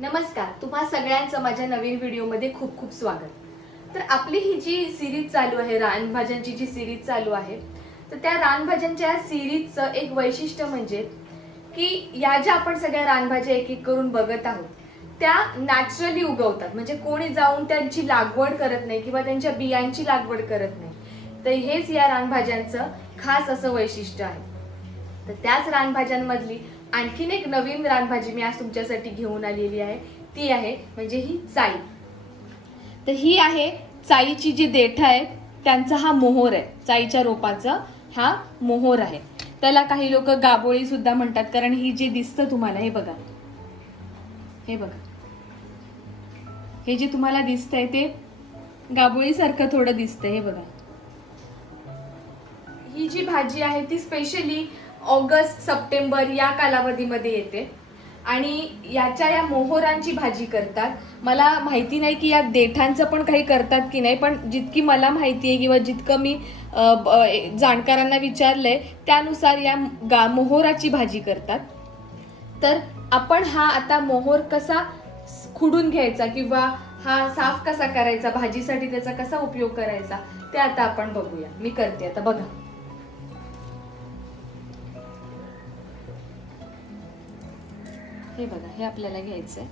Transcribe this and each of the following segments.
नमस्कार, तुम्हा सगळ्यांचं माझ्या नवीन व्हिडिओमध्ये खूप खूप स्वागत। तर आपली ही जी सिरीज चालू आहे, रानभाज्यांची जी सिरीज चालू आहे, तर त्या रानभाज्यांच्या सिरीजचं एक वैशिष्ट्य म्हणजे की या ज्या आपण सगळ्या रानभाज्या एक एक करून बघत आहोत, त्या नॅचरली उगवतात। म्हणजे कोणी जाऊन त्यांची लागवड करत नाही किंवा त्यांच्या बियांची लागवड करत नाही। तर हेच या रानभाज्यांचं खास असं वैशिष्ट्य आहे। तर त्याच रानभाज्यांमधली आणखीन एक नवीन रानभाजी मी आज तुमच्यासाठी घेऊन आलेली आहे, ती आहे म्हणजे ही चाई। तर ही आहे चाईची जी देठ आहे त्यांचा हा मोहोर आहे, चाईच्या रोपाचा हा मोहोर आहे। त्याला काही लोक गाबोळी सुद्धा म्हणतात, कारण ही जी दिसतं तुम्हाला, हे बघा, हे बघा, हे जे तुम्हाला दिसतंय ते गाबोळी सारखं थोडं दिसतंय, हे बघा। ही जी भाजी आहे ती स्पेशली ऑगस्ट सप्टेंबर या कालावधीमध्ये येते आणि याच्या या मोहोरांची भाजी करतात। मला माहिती नाही की या देठांचं पण काही करतात की नाही, पण जितकी मला माहिती आहे किंवा जितकं मी जाणकारांना विचारलंय त्यानुसार या मोहोराची भाजी करतात। तर आपण हा आता मोहोर कसा खुडून घ्यायचा किंवा हा साफ कसा करायचा, भाजीसाठी त्याचा कसा उपयोग करायचा, ते आता आपण बघूया। मी करते आता, बघा। हे बघा, हे आपल्याला घ्यायचंय।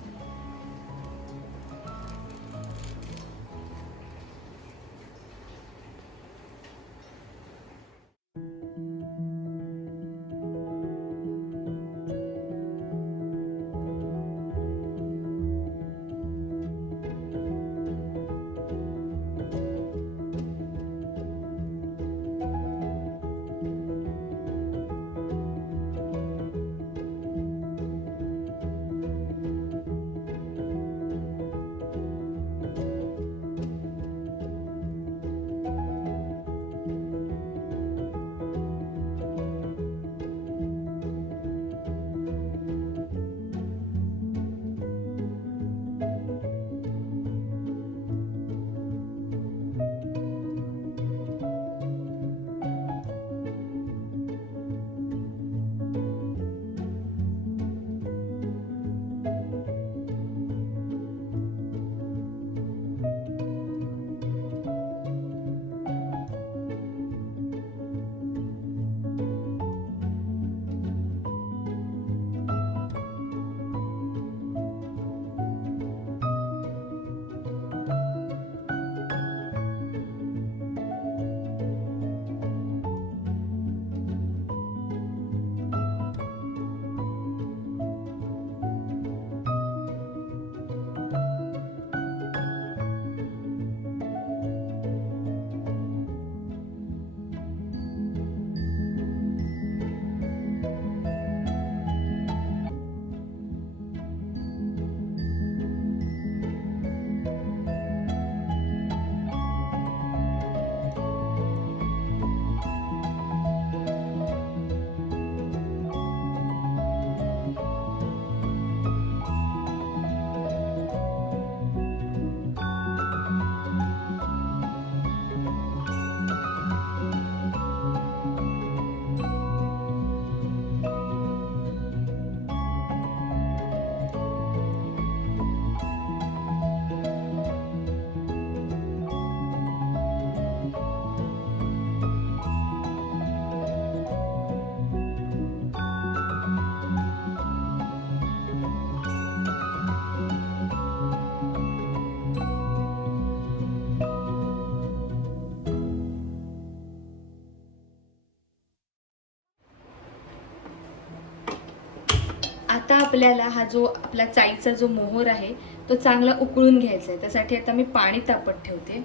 आता आपल्याला हा जो आपला चाईचा जो मोहोर आहे तो चांगला उकळून घ्यायचा आहे। त्यासाठी आता मी पाणी तापत ठेवते।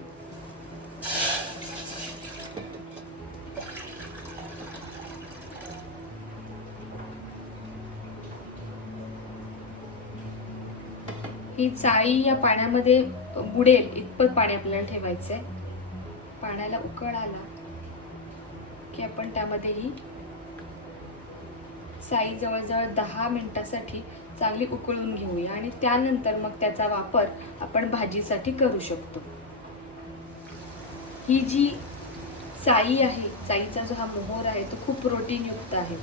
ही चाई या पाण्यामध्ये बुडेल इतपत पाणी आपल्याला ठेवायचंय। पाण्याला उकळ आला की आपण त्यामध्ये ही चाई जवळजवळ 10 मिनिटांसाठी चांगली उकळून घेऊया आणि त्यानंतर मग त्याचा वापर आपण भाजीसाठी करू शकतो। ही जी चाई आहे, चाईचा जो हा मोहोर आहे तो खूप प्रोटीन युक्त आहे।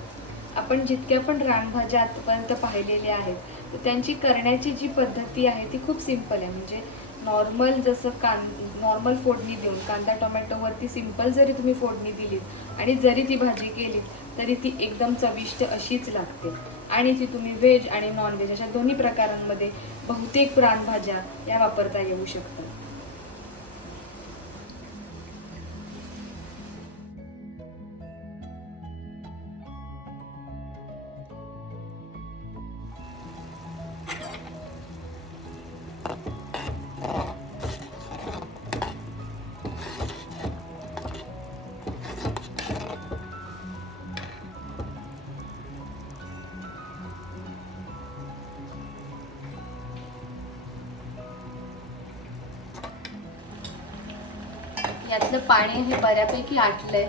आपण जितक्या पण रानभाज्या आतापर्यंत पाहिलेल्या आहेत तर त्यांची करण्याची जी पद्धती आहे ती खूप सिंपल आहे. म्हणजे नॉर्मल जसं नॉर्मल फोडणी देऊन कांदा टोमॅटोवरती सिंपल जरी तुम्ही फोडणी दिलीत आणि जरी ती भाजी केलीत तरी ती एकदम चविष्ट अशीच लागते. आणि ती तुम्ही व्हेज आणि नॉन व्हेज अशा दोन्ही प्रकारांमध्ये बहुतेक रानभाज्या या वापरता येऊ शकतात. यातलं पाणी हे बऱ्यापैकी आटलंय.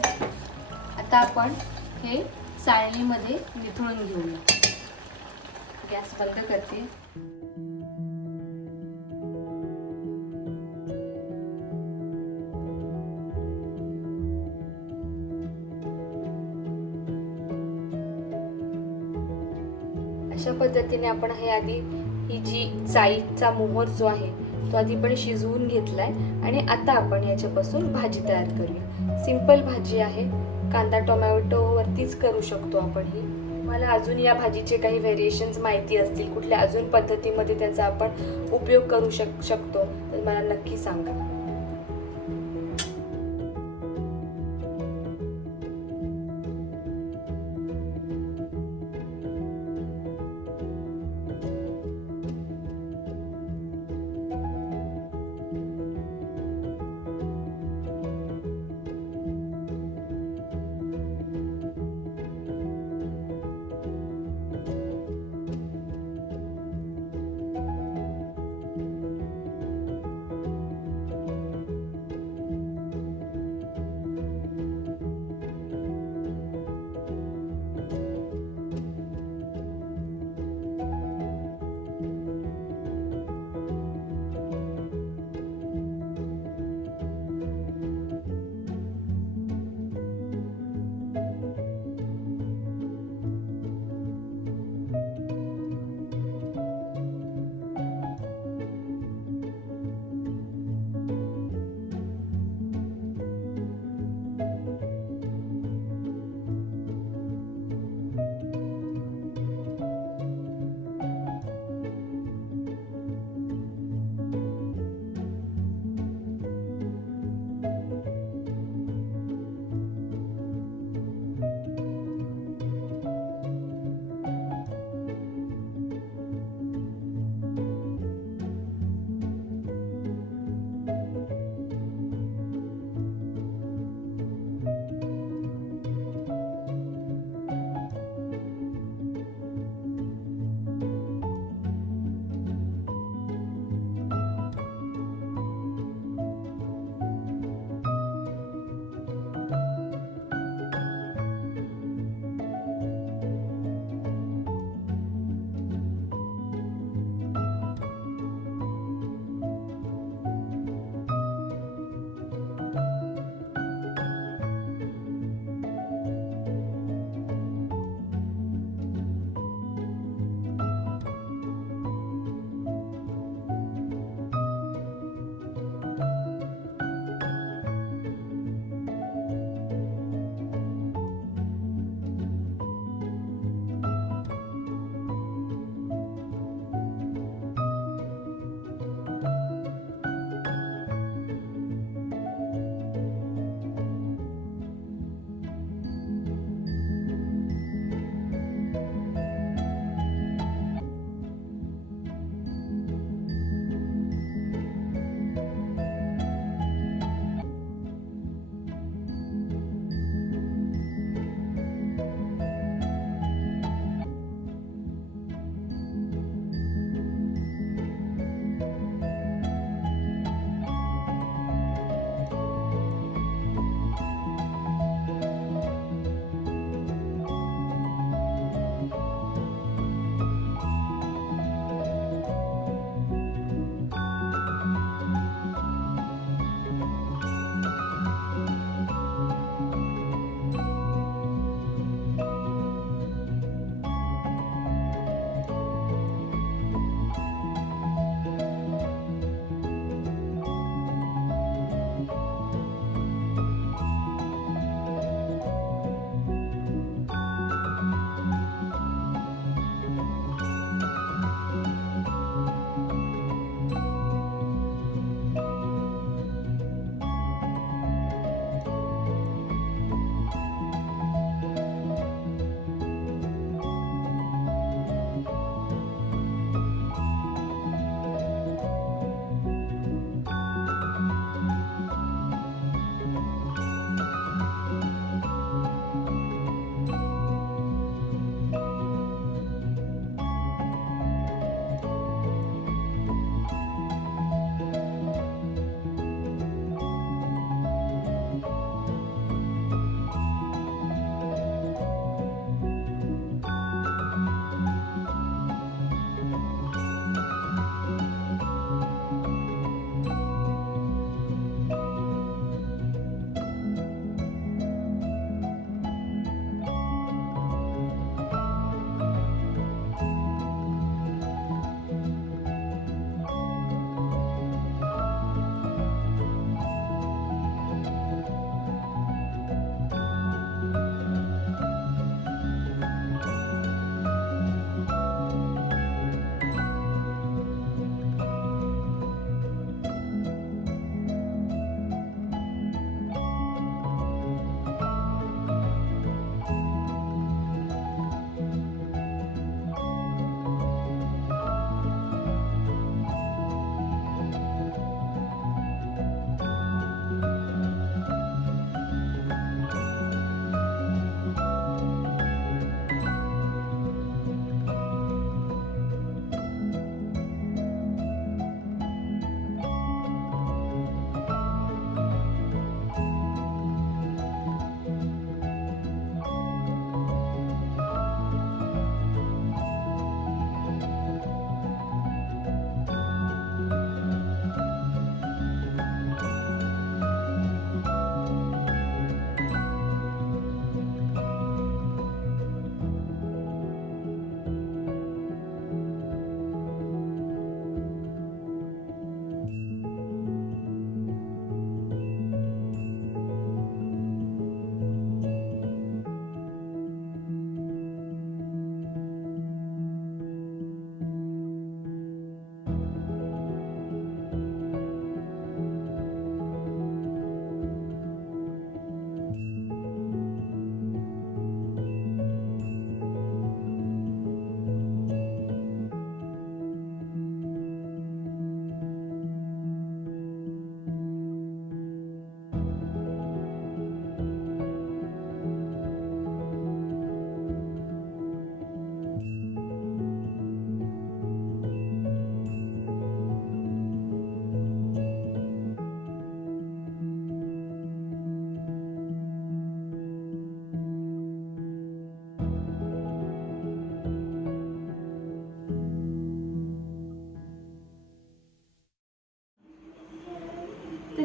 आता आपण हे चाळणीमध्ये निथळून घेऊया. गॅस बंद करते. अशा पद्धतीने आपण हे आधी ही जी चाईचा मोहर जो आहे तो आधी पण शिजवून घेतलाय आणि आता आपण याच्यापासून भाजी तयार करूया. सिंपल भाजी आहे, कांदा टोमॅटो वरतीच करू शकतो आपण ही. मला अजून या भाजीचे काही व्हेरिएशन्स माहिती असतील, कुठल्या अजून पद्धतीमध्ये त्याचा आपण उपयोग करू शकतो तर मला नक्की सांगा.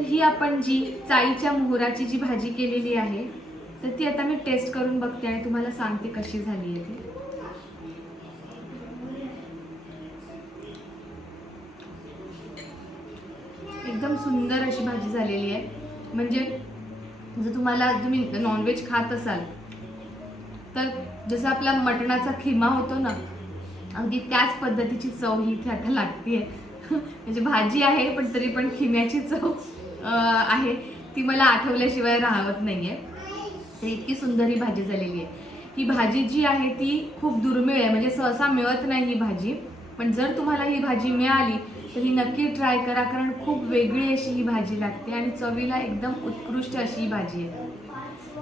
ही आपण जी चाईच्या मोहराची जी भाजी केलेली आहे तर ती आता मी टेस्ट करून बघते आणि तुम्हाला सांगते कशी झाली आहे ती. एकदम सुंदर अशी भाजी झालेली आहे. म्हणजे जर तुम्ही नॉनव्हेज खात असाल तर जसं आपला मटणाचा खिमा होतो ना, अगदी त्याच पद्धतीची चव ही इथे आता लागते. म्हणजे भाजी आहे पण तरी पण खिम्याची चव आहे ती मला आठवल्याशिवाय राहत नाहीये. तर इतकी सुंदर ही भाजी झालेली आहे. ही भाजी जी आहे ती खूप दुर्मिळ आहे, म्हणजे सहसा मिळत नाही ही भाजी. पण जर तुम्हाला ही भाजी मिळाली तर ही नक्की ट्राय करा, कारण खूप वेगळी अशी ही भाजी लागते आणि चवीला एकदम उत्कृष्ट अशी ही भाजी आहे.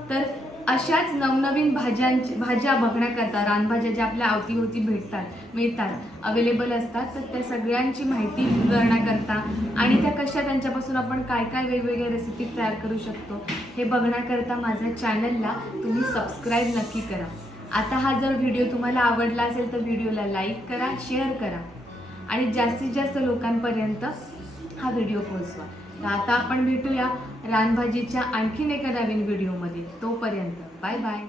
तर अशाच नवनवीन भाज्या बघण्याकरता, रानभाज्या ज्या आपल्या अवतीभोवती मिळतात, अवेलेबल असतात, तर त्या सगळ्यांची माहिती करण्याकरता आणि त्या कशा, त्यांच्यापासून आपण काय काय वेगवेगळ्या रेसिपी तयार करू शकतो हे बघण्याकरता माझ्या चॅनलला तुम्ही सबस्क्राईब नक्की करा. आता हा जर व्हिडिओ तुम्हाला आवडला असेल तर व्हिडिओला लाईक करा, शेअर करा आणि जास्तीत जास्त लोकांपर्यंत हा व्हिडिओ पोहोचवा. तर आता आपण भेटूया रानभाजीच्या आणखीन एका नवीन व्हिडिओमध्ये. तोपर्यंत बाय बाय.